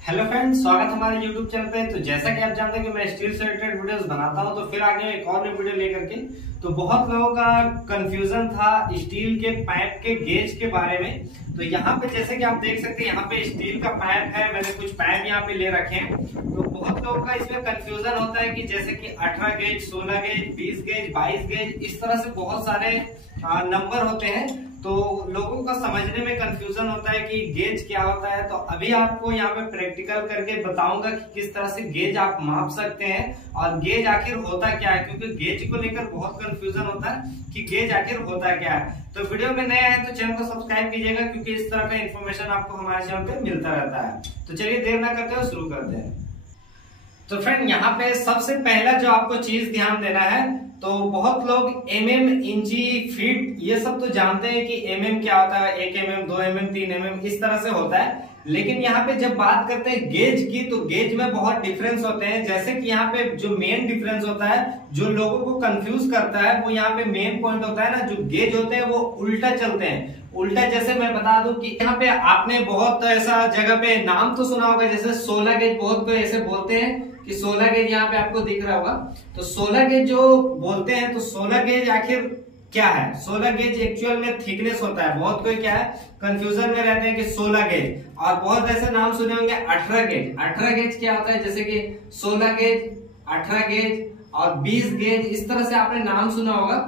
Hello friends, स्वागत है हमारे यूट्यूब चैनल पे। तो जैसा कि आप जानते हैं कि मैं स्टील से रिलेटेड वीडियोस बनाता हूं, तो फिर आगे एक और नई वीडियो लेकर के। तो बहुत लोगों का कंफ्यूजन था स्टील के पाइप के गेज के बारे में। तो यहाँ पे जैसे कि आप देख सकते हैं, यहाँ पे स्टील का पाइप है। मैंने कुछ पाइप यहाँ पे ले रखे हैं। तो बहुत लोगों का इसमें कंफ्यूजन होता है कि जैसे कि 18 गेज, 16 गेज, 20 गेज, 22 गेज, इस तरह से बहुत सारे नंबर होते हैं। तो लोगों का समझने में कंफ्यूजन होता है कि गेज क्या होता है। तो अभी आपको यहाँ पे प्रैक्टिकल करके बताऊंगा कि किस तरह से गेज आप माप सकते हैं और गेज आखिर होता क्या है, क्योंकि गेज को लेकर बहुत कंफ्यूजन होता है कि गेज आखिर होता क्या है। तो वीडियो में नया है तो चैनल को सब्सक्राइब कीजिएगा, क्योंकि इस तरह का इन्फॉर्मेशन आपको हमारे चैनल पे मिलता रहता है। तो चलिए देर ना करते हुए शुरू करते हैं। तो फ्रेंड, यहाँ पे सबसे पहला जो आपको चीज ध्यान देना है, तो बहुत लोग एमएम, इंची, फीट ये सब तो जानते हैं कि एमएम क्या होता है, 1 mm, 2 mm, 3 mm इस तरह से होता है। लेकिन यहाँ पे जब बात करते हैं गेज की, तो गेज में बहुत डिफरेंस होते हैं। जैसे कि यहाँ पे जो मेन डिफरेंस होता है, जो लोगों को कंफ्यूज करता है, वो यहाँ पे मेन पॉइंट होता है ना, जो गेज होते हैं वो उल्टा चलते हैं। उल्टा जैसे मैं बता दूं कि यहाँ पे आपने बहुत ऐसा जगह पे नाम तो सुना होगा, जैसे 16 गेज, बहुत कोई ऐसे बोलते हैं कि 16 गेज यहाँ पे आपको दिख रहा होगा। तो 16 गेज जो बोलते हैं, तो 16 गेज आखिर क्या है? 16 गेज एक्चुअल में थिकनेस होता है। बहुत कोई क्या है कंफ्यूजन में रहते हैं कि 16 गेज, और बहुत ऐसे नाम सुने होंगे 18 गेज। 18 गेज क्या होता है? जैसे कि 16 गेज, 18 गेज और 20 गेज, इस तरह से आपने नाम सुना होगा।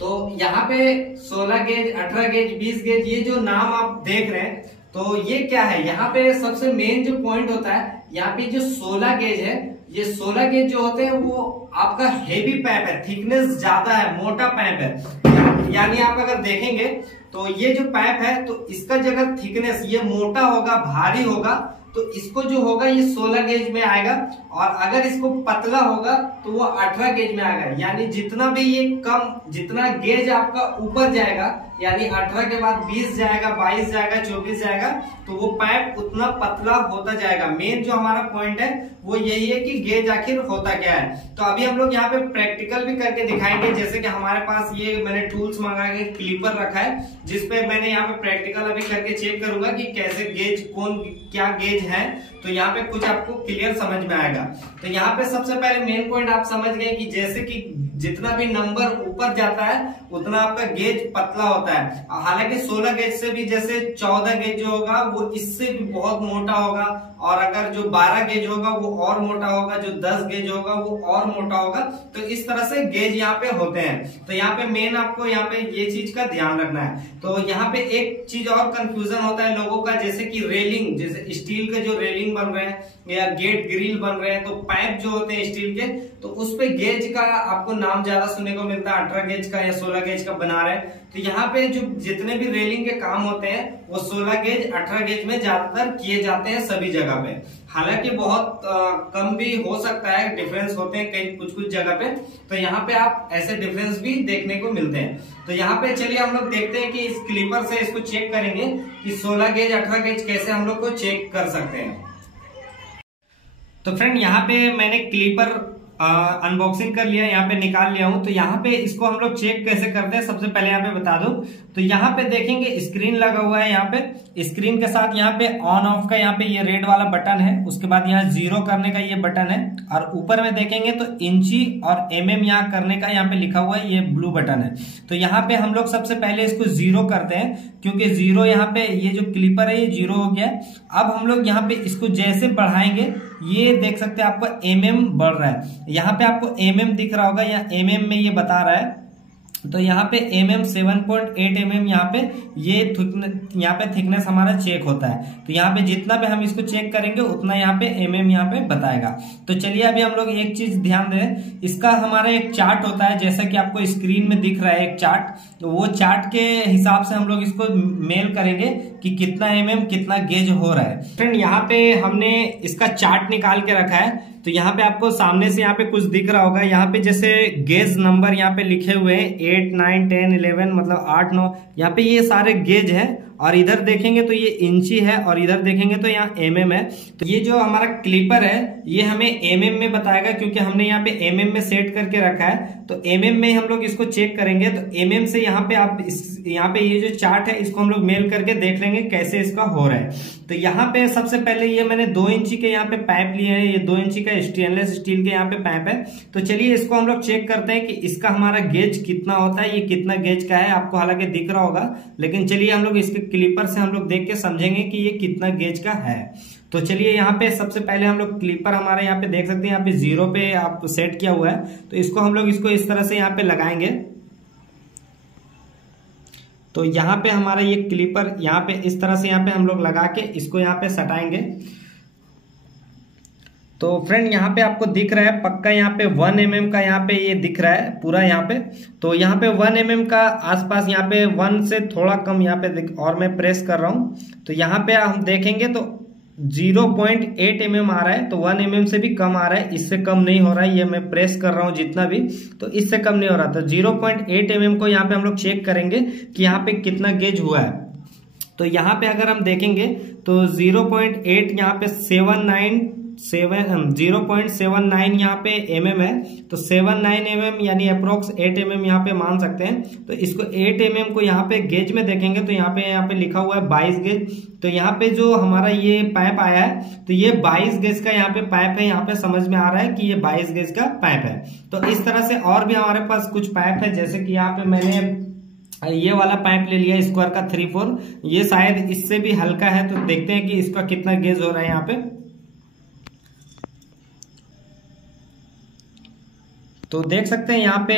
तो यहाँ पे 16 गेज, 18 गेज, 20 गेज, ये जो नाम आप देख रहे हैं, तो ये क्या है? यहाँ पे सबसे मेन जो पॉइंट होता है, यहाँ पे जो 16 गेज है, ये 16 गेज जो होते हैं वो आपका हेवी पाइप है, थिकनेस ज्यादा है, मोटा पाइप है। यानी आप अगर देखेंगे तो ये जो पाइप है, तो इसका जगह थिकनेस ये मोटा होगा, भारी होगा, तो इसको जो होगा ये 16 गेज में आएगा। और अगर इसको पतला होगा तो वो 18 गेज में आएगा। यानी जितना भी ये कम, जितना गेज आपका ऊपर जाएगा, यानी 18 के बाद 20 जाएगा, 22 जाएगा, 24 जाएगा, तो वो पाइप उतना पतला होता जाएगा। मेन जो हमारा पॉइंट है वो यही है कि गेज आखिर होता क्या है। तो अभी हम लोग यहाँ पे प्रैक्टिकल भी करके दिखाएंगे। जैसे कि हमारे पास ये मैंने टूल्स मंगा के क्लिपर रखा है, जिसपे मैंने यहाँ पे प्रैक्टिकल अभी करके चेक करूंगा कि कैसे गेज, कौन क्या गेज है। तो यहाँ पे कुछ आपको क्लियर समझ में आएगा। तो यहाँ पे सबसे पहले मेन पॉइंट आप समझ गए कि जैसे कि जितना भी नंबर ऊपर जाता है उतना आपका गेज पतला होता है। हालांकि 16 गेज से भी, जैसे 14 गेज जो होगा वो इससे भी बहुत मोटा होगा, और अगर जो 12 गेज होगा वो और मोटा होगा, जो 10 गेज होगा वो और मोटा होगा। तो इस तरह से गेज यहाँ पे होते हैं। तो यहाँ पे मेन आपको यहाँ पे ये चीज का ध्यान रखना है। तो यहाँ पे एक चीज और कंफ्यूजन होता है लोगों का, जैसे कि रेलिंग, जैसे स्टील के जो रेलिंग बन रहे हैं या गेट ग्रिल बन रहे हैं, तो पाइप जो होते हैं स्टील के, तो उस पे गेज का आपको नाम ज्यादा सुनने को मिलता है, 18 गेज का या 16 गेज का बना रहे हैं। तो यहाँ पे जो जितने भी रेलिंग के काम होते हैं वो 16 गेज, 18 गेज में ज्यादातर किए जाते हैं सभी जगह पे। हालांकि बहुत कम भी हो सकता है, डिफरेंस होते हैं कहीं कुछ कुछ जगह पे। तो यहाँ पे आप ऐसे डिफरेंस भी देखने को मिलते हैं। तो यहाँ पे चलिए हम लोग देखते हैं कि इस क्लिपर से इसको चेक करेंगे कि 16 गेज, 18 गेज कैसे हम लोग को चेक कर सकते हैं। तो फ्रेंड, यहाँ पे मैंने क्लिपर अनबॉक्सिंग कर लिया, यहाँ पे निकाल लिया हूं। तो यहाँ पे इसको हम लोग चेक कैसे करते हैं, सबसे पहले यहाँ पे बता दूं। तो यहाँ पे देखेंगे स्क्रीन लगा हुआ है। यहाँ पे स्क्रीन के साथ यहाँ पे ऑन ऑफ का यहाँ पे ये रेड वाला बटन है। उसके बाद यहाँ 0 करने का ये बटन है, और ऊपर में देखेंगे तो इंची और mm यहाँ करने का यहाँ पे लिखा हुआ है, ये ब्लू बटन है। तो यहाँ पे हम लोग सबसे पहले इसको 0 करते हैं, क्योंकि 0 यहाँ पे ये जो क्लिपर है ये 0 हो गया। अब हम लोग यहाँ पे इसको जैसे बढ़ाएंगे, ये देख सकते हैं आपको mm बढ़ रहा है। यहाँ पे आपको mm दिख रहा होगा, या mm में ये बता रहा है। तो यहाँ पे mm 7.8 mm यहाँ पे यहाँ पे थिकनेस हमारा चेक होता है। तो यहाँ पे जितना भी हम इसको चेक करेंगे उतना यहाँ पे mm यहाँ पे बताएगा। तो चलिए अभी हम लोग एक चीज ध्यान दें, इसका हमारा एक चार्ट होता है, जैसा कि आपको स्क्रीन में दिख रहा है एक चार्ट। तो वो चार्ट के हिसाब से हम लोग इसको मेल करेंगे कि कितना mm कितना गेज हो रहा है। फ्रेंड, यहाँ पे हमने इसका चार्ट निकाल के रखा है। तो यहाँ पे आपको सामने से यहाँ पे कुछ दिख रहा होगा, यहाँ पे जैसे गेज नंबर यहाँ पे लिखे हुए हैं 8, 9, 10, 11, मतलब 8, 9, यहाँ पे ये सारे गेज है। और इधर देखेंगे तो ये इंची है और इधर देखेंगे तो यहाँ mm है। तो ये जो हमारा क्लिपर है ये हमें mm में बताएगा, क्योंकि हमने यहाँ पे mm में सेट करके रखा है। तो mm में हम लोग इसको चेक करेंगे। तो mm से यहाँ पे आप यहाँ पे ये जो चार्ट है इसको हम लोग मेल करके देख लेंगे कैसे इसका हो रहा है। तो यहाँ पे सबसे पहले ये मैंने 2 इंची के यहाँ पे पाइप लिए हैं, ये 2 इंची का स्टेनलेस स्टील के यहाँ पे पाइप है। तो चलिए इसको हम लोग चेक करते हैं कि इसका हमारा गेज कितना होता है, ये कितना गेज का है। आपको हालांकि दिख रहा होगा, लेकिन चलिए हम लोग इसके क्लिपर से हम लोग देख के समझेंगे कि ये कितना गेज का है। तो चलिए यहाँ पे सबसे पहले हम लोग क्लिपर हमारे यहाँ पे देख सकते हैं, यहाँ पे 0 पे आप सेट किया हुआ है। तो इसको हम लोग इसको इस तरह से यहाँ पे लगाएंगे। तो यहाँ पे हमारा ये क्लिपर यहाँ पे इस तरह से यहाँ पे हम लोग लगा के इसको यहाँ पे सटाएंगे। तो फ्रेंड यहाँ पे आपको दिख रहा है पक्का यहाँ पे 1 mm का यहाँ पे ये दिख रहा है पूरा यहाँ पे। तो यहाँ पे 1 mm का आसपास यहाँ पे 1 से थोड़ा कम यहाँ पे और मैं प्रेस कर रहा हूँ। तो यहाँ पे हम देखेंगे तो 0.8 mm आ रहा है। तो 1 mm से भी कम आ रहा है, इससे कम नहीं हो रहा है। ये मैं प्रेस कर रहा हूँ जितना भी, तो इससे कम नहीं हो रहा। तो 0.8 mm को यहाँ पे हम लोग चेक करेंगे कि यहाँ पे कितना गेज हुआ है। तो यहाँ पे अगर हम देखेंगे तो 0.8 यहाँ पे 0.79 यहाँ पे mm है। तो 79 mm यानी अप्रोक्स 8 mm यहाँ पे मान सकते हैं। तो इसको 8 mm को यहाँ पे गेज में देखेंगे तो यहाँ पे लिखा हुआ है 22 गेज। तो यहाँ पे जो हमारा ये पाइप आया है तो ये 22 गेज का यहाँ पे पाइप है। यहाँ पे समझ में आ रहा है कि ये 22 गेज का पाइप है। तो इस तरह से और भी हमारे पास कुछ पाइप है, जैसे कि यहाँ पे मैंने ये वाला पाइप ले लिया स्क्वायर का 3/4। ये शायद इससे भी हल्का है, तो देखते हैं कि इसका कितना गेज हो रहा है यहाँ पे। तो देख सकते हैं यहाँ पे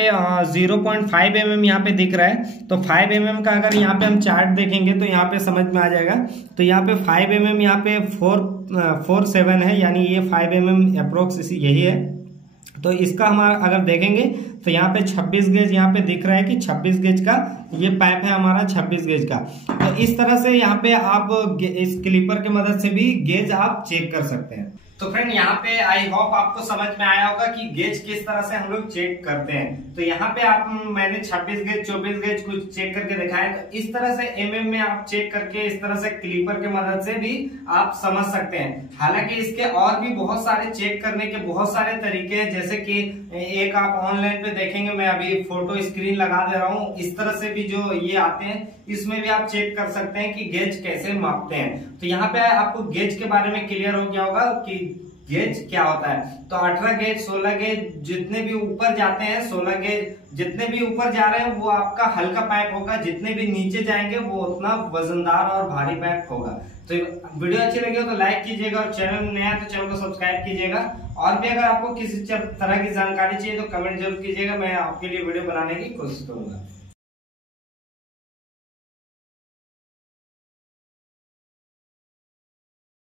0.5 mm यहाँ पे दिख रहा है। तो 5 mm का अगर यहाँ पे हम चार्ट देखेंगे तो यहाँ पे समझ में आ जाएगा। तो यहाँ पे 5 mm यहाँ पे 4.47 है, यानी ये 5 mm अप्रोक्स यही है। तो इसका हमारा अगर देखेंगे तो यहाँ पे 26 गेज यहाँ पे दिख रहा है कि 26 गेज का ये पाइप है हमारा, 26 गेज का। तो इस तरह से यहाँ पे आप इस क्लिपर की मदद से भी गेज आप चेक कर सकते हैं। तो फ्रेंड यहाँ पे आई होप आपको समझ में आया होगा कि गेज किस तरह से हम लोग चेक करते हैं। तो यहाँ पे मैंने 26 गेज 24 गेज कुछ चेक करके दिखाया। तो इस तरह से mm में आप चेक करके इस तरह से क्लिपर के मदद से भी आप समझ सकते हैं। हालांकि इसके और भी बहुत सारे चेक करने के बहुत सारे तरीके हैं, जैसे कि एक आप ऑनलाइन पे देखेंगे, मैं अभी फोटो स्क्रीन लगा दे रहा हूँ। इस तरह से भी जो ये आते हैं इसमें भी आप चेक कर सकते हैं कि गेज कैसे मापते हैं। तो यहाँ पे आपको गेज के बारे में क्लियर हो गया होगा कि गेज क्या होता है। तो 18 गेज 16 गेज जितने भी ऊपर जाते हैं, 16 गेज जितने भी ऊपर जा रहे हैं वो आपका हल्का पाइप होगा, जितने भी नीचे जाएंगे वो उतना वजनदार और भारी पाइप होगा। तो वीडियो अच्छी लगी हो तो लाइक कीजिएगा और चैनल नया है तो चैनल को सब्सक्राइब कीजिएगा। और भी अगर आपको किसी तरह की जानकारी चाहिए तो कमेंट जरूर कीजिएगा, मैं आपके लिए वीडियो बनाने की कोशिश करूंगा।